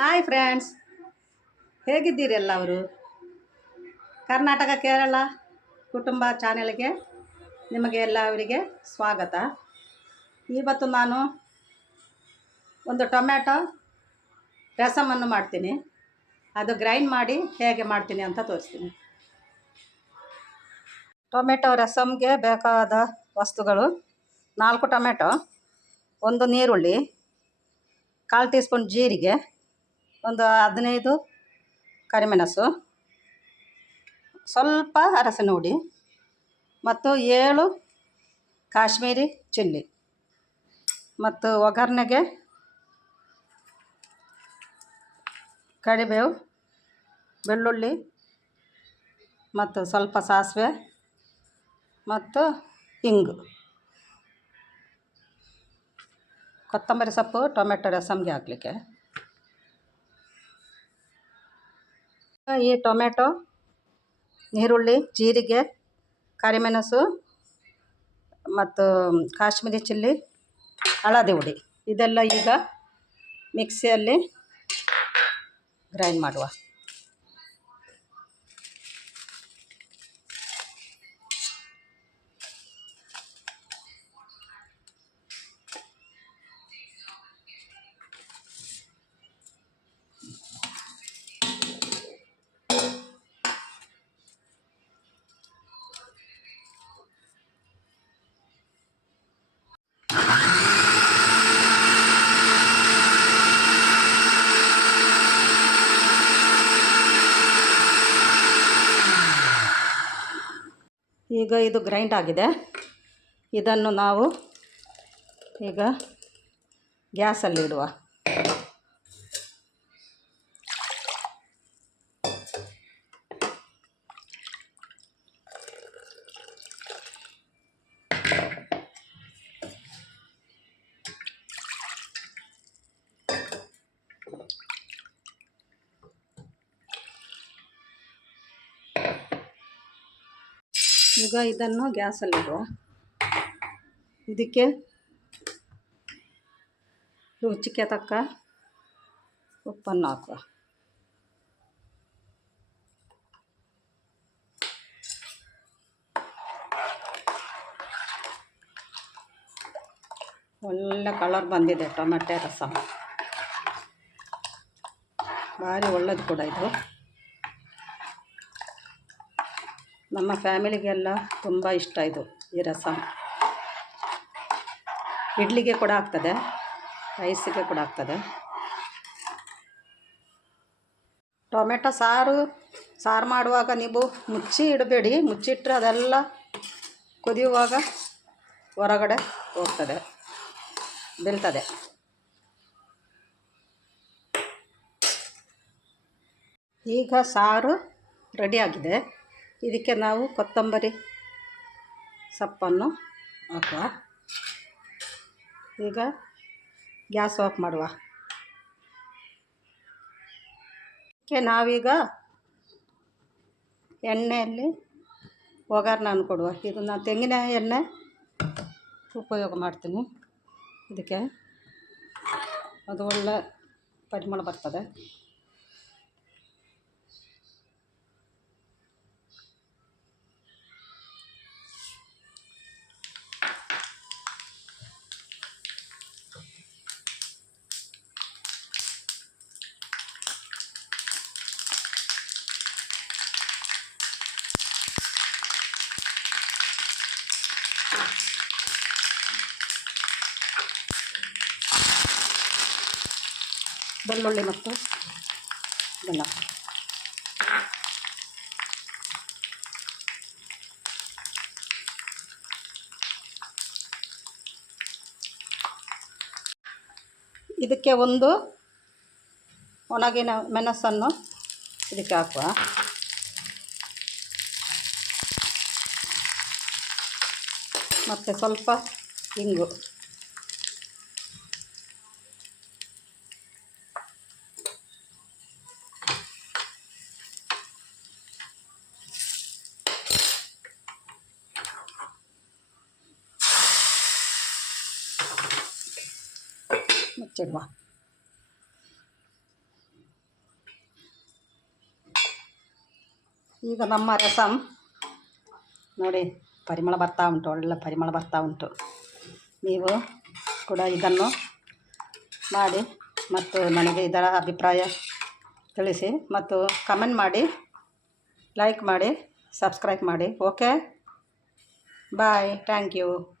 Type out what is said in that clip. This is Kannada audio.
ಹಾಯ್ ಫ್ರೆಂಡ್ಸ್, ಹೇಗಿದ್ದೀರಿ ಎಲ್ಲವರು? ಕರ್ನಾಟಕ ಕೇರಳ ಕುಟುಂಬ ಚಾನೆಲ್ಗೆ ನಿಮಗೆ ಎಲ್ಲರಿಗೆ ಸ್ವಾಗತ. ಇವತ್ತು ನಾನು ಒಂದು ಟೊಮ್ಯಾಟೊ ರಸಮನ್ನು ಮಾಡ್ತೀನಿ. ಅದು ಗ್ರೈಂಡ್ ಮಾಡಿ ಹೇಗೆ ಮಾಡ್ತೀನಿ ಅಂತ ತೋರಿಸ್ತೀನಿ. ಟೊಮೆಟೊ ರಸಮ್ಗೆ ಬೇಕಾದ ವಸ್ತುಗಳು: 4 ಟೊಮೆಟೊ, 1 ನೀರುಳ್ಳಿ, 1/4 ಟೀ ಸ್ಪೂನ್ ಜೀರಿಗೆ, ಒಂದು 15 ಕರಿಮೆಣಸು, ಸ್ವಲ್ಪ ಅರಸಿನ ಹುಡಿ ಮತ್ತು 7 ಕಾಶ್ಮೀರಿ ಚಿಲ್ಲಿ ಮತ್ತು ಒಗ್ಗರಣೆಗೆ ಕರಿಬೇವು, ಬೆಳ್ಳುಳ್ಳಿ ಮತ್ತು ಸ್ವಲ್ಪ ಸಾಸಿವೆ ಮತ್ತು ಇಂಗು. ಕೊತ್ತಂಬರಿ ಸೊಪ್ಪು ಟೊಮೆಟೊ ರಸಮ್ಗೆ ಹಾಕಲಿಕ್ಕೆ. ಈ ಟೊಮೆಟೊ, ನೀರುಳ್ಳಿ, ಜೀರಿಗೆ, ಕರಿಮೆಣಸು ಮತ್ತು ಕಾಶ್ಮೀರಿ ಚಿಲ್ಲಿ, ಹಳದಿ ಹುಡಿ ಇದೆಲ್ಲ ಈಗ ಮಿಕ್ಸಿಯಲ್ಲಿ ಗ್ರೈಂಡ್ ಮಾಡುವ. ಈಗ ಇದು ಗ್ರೈಂಡ್ ಆಗಿದೆ. ಇದನ್ನು ನಾವು ಈಗ ಗ್ಯಾಸಲ್ಲಿ ಇಡುವ. ಈಗ ಇದನ್ನು ಗ್ಯಾಸಲ್ಲಿಡುವ. ಇದಕ್ಕೆ ರುಚಿಗೆ ತಕ್ಕ ಉಪ್ಪನ್ನು ಹಾಕುವ. ಒಳ್ಳೆ ಕಲರ್ ಬಂದಿದೆ. ಟೊಮೆಟೊ ರಸಮ್ ಭಾರಿ ಒಳ್ಳೆಯದು ಕೂಡ ಇದು. ನಮ್ಮ ಫ್ಯಾಮಿಲಿಗೆಲ್ಲ ತುಂಬ ಇಷ್ಟ ಇದು, ಈ ರಸಮ್. ಇಡ್ಲಿಗೆ ಕೂಡ ಆಗ್ತದೆ, ರೈಸಿಗೆ ಕೂಡ ಆಗ್ತದೆ. ಟೊಮೆಟೊ ಸಾರು ಮಾಡುವಾಗ ನೀವು ಮುಚ್ಚಿ ಇಡಬೇಡಿ. ಮುಚ್ಚಿಟ್ರೆ ಅದೆಲ್ಲ ಕುದಿಯುವಾಗ ಹೊರಗಡೆ ಹೋಗ್ತದೆ, ಬೀಳ್ತದೆ. ಈಗ ಸಾರು ರೆಡಿಯಾಗಿದೆ. ಇದಕ್ಕೆ ನಾವು ಕೊತ್ತಂಬರಿ ಸೊಪ್ಪನ್ನು ಹಾಕುವ. ಈಗ ಗ್ಯಾಸ್ ಆಫ್ ಮಾಡುವ. ಇದಕ್ಕೆ ನಾವೀಗ ಎಣ್ಣೆಯಲ್ಲಿ ಒಗ್ಗರಣೆಯನ್ನು ಕೊಡುವ. ಇದು ನಾನು ತೆಂಗಿನ ಎಣ್ಣೆ ಉಪಯೋಗ ಮಾಡ್ತೀನಿ. ಇದಕ್ಕೆ ಅದು ಒಳ್ಳೆ ಪರಿಮಳ ಬರ್ತದೆ. ಬೆಳ್ಳುಳ್ಳಿ ಮತ್ತು ಬೆಲ್ಲ. ಇದಕ್ಕೆ ಒಂದು ಒಣಗಿನ ಮೆಣಸನ್ನು ಇದಕ್ಕೆ ಹಾಕುವ. ಮತ್ತು ಸ್ವಲ್ಪ ಇಂಗು. ಮುಚ್ಚಿಡುವ. ಈಗ ನಮ್ಮ ರಸಮ್ ನೋಡಿ ಪರಿಮಳ ಬರ್ತಾ ಉಂಟು, ಒಳ್ಳೆ ಪರಿಮಳ ಬರ್ತಾ ಉಂಟು. ನೀವು ಕೂಡ ಇದನ್ನು ಮಾಡಿ ಮತ್ತು ನನಗೆ ಇದರ ಅಭಿಪ್ರಾಯ ತಿಳಿಸಿ ಮತ್ತು ಕಮೆಂಟ್ ಮಾಡಿ, ಲೈಕ್ ಮಾಡಿ, ಸಬ್ಸ್ಕ್ರೈಬ್ ಮಾಡಿ. Okay, bye, thank you.